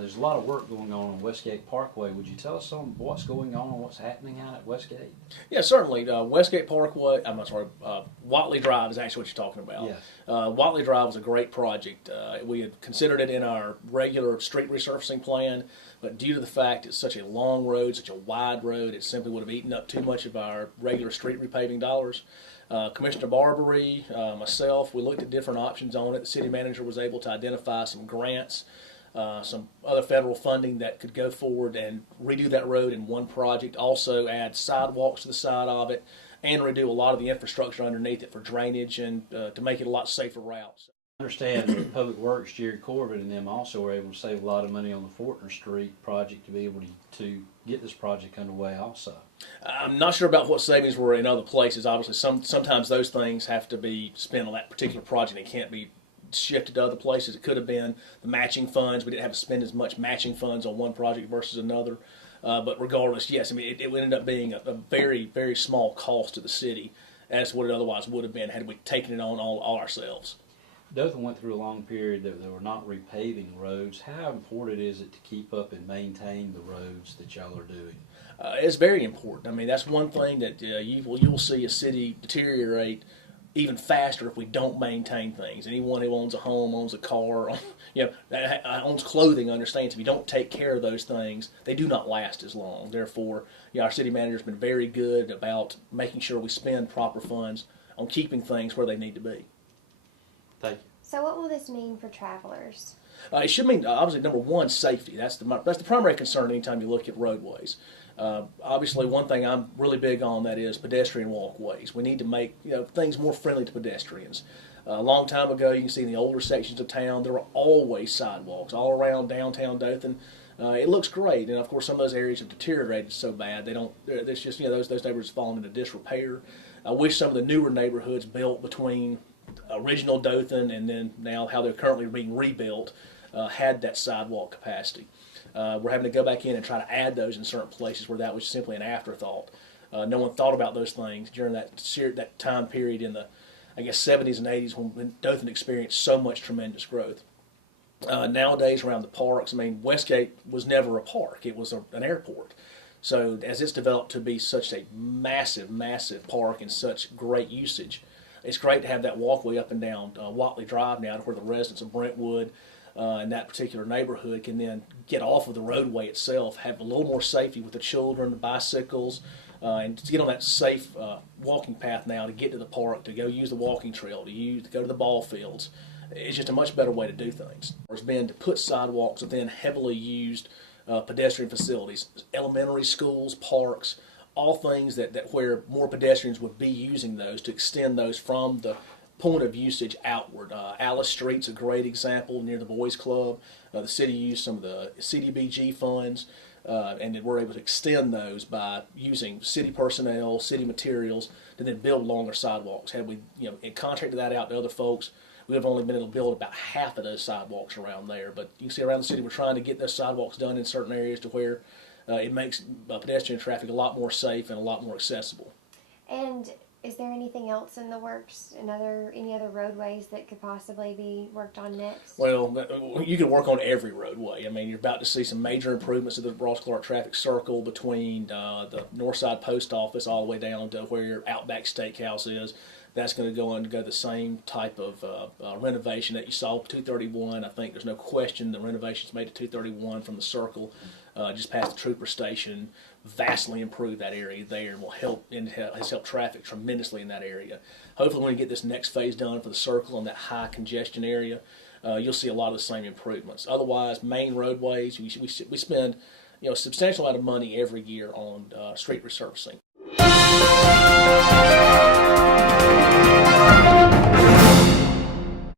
There's a lot of work going on Westgate Parkway. Would you tell us some of what's going on, what's happening out at Westgate? Yeah, certainly. Westgate Parkway, I'm sorry, Whatley Drive is actually what you're talking about. Yes. Whatley Drive was a great project. We had considered it in our regular street resurfacing plan, but due to the fact it's such a long road, such a wide road, it simply would have eaten up too much of our regular street repaving dollars. Commissioner Barbary, myself, we looked at different options on it. The city manager was able to identify some grants, some other federal funding that could go forward and redo that road in one project, also add sidewalks to the side of it, and redo a lot of the infrastructure underneath it for drainage and to make it a lot safer routes. I understand that Public Works, Jerry Corbett, and them also were able to save a lot of money on the Fortner Street project to be able to get this project underway also. I'm not sure about what savings were in other places. Obviously, sometimes those things have to be spent on that particular project. It can't be shifted to other places. It could have been the matching funds. We didn't have to spend as much matching funds on one project versus another. But regardless, yes, I mean, it ended up being a very, very small cost to the city as what it otherwise would have been had we taken it on all ourselves. Dothan went through a long period that they were not repaving roads. How important is it to keep up and maintain the roads that y'all are doing? It's very important. I mean, that's one thing that you'll see a city deteriorate even faster if we don't maintain things. Anyone who owns a home, owns a car, owns clothing understands if you don't take care of those things, they do not last as long. Therefore, our city manager's been very good about making sure we spend proper funds on keeping things where they need to be. Thank you. So what will this mean for travelers? It should mean, obviously, number one, safety. That's the primary concern anytime you look at roadways. Obviously, one thing I'm really big on, that is pedestrian walkways. We need to make things more friendly to pedestrians. A long time ago, you can see in the older sections of town, there were always sidewalks all around downtown Dothan. It looks great, and of course, some of those areas have deteriorated so bad they don't. There's just those neighborhoods have fallen into disrepair. I wish some of the newer neighborhoods built between original Dothan and then now how they're currently being rebuilt had that sidewalk capacity. We're having to go back in and try to add those in certain places where that was simply an afterthought. No one thought about those things during that time period in the, I guess, 70s and 80s when Dothan experienced so much tremendous growth. Nowadays, around the parks, I mean, Westgate was never a park. It was an airport. So as it's developed to be such a massive, massive park and such great usage, it's great to have that walkway up and down Whatley Drive now, to where the residents of Brentwood in that particular neighborhood can then get off of the roadway itself, have a little more safety with the children, the bicycles, and to get on that safe walking path now to get to the park, to go use the walking trail, to go to the ball fields. It's just a much better way to do things. There's been to put sidewalks within heavily used pedestrian facilities, elementary schools, parks, all things that where more pedestrians would be using those, to extend those from the point of usage outward. Alice Street's a great example near the Boys Club. The city used some of the CDBG funds, and then we're able to extend those by using city personnel, city materials, to then build longer sidewalks. Had we contracted that out to other folks, we would have only been able to build about half of those sidewalks around there. But you can see around the city, we're trying to get those sidewalks done in certain areas to where it makes pedestrian traffic a lot more safe and a lot more accessible. And is there anything else in the works, any other roadways that could possibly be worked on next? Well, you can work on every roadway. I mean, you're about to see some major improvements to the Ross Clark traffic circle between the Northside Post Office all the way down to where your Outback Steakhouse is. That's going to go the same type of renovation that you saw with 231. I think there's no question the renovations made to 231 from the circle just past the Trooper Station vastly improved that area there, and will help, and has helped traffic tremendously in that area. Hopefully, when we get this next phase done for the circle and that high congestion area, you'll see a lot of the same improvements. Otherwise, main roadways, we spend a substantial amount of money every year on street resurfacing.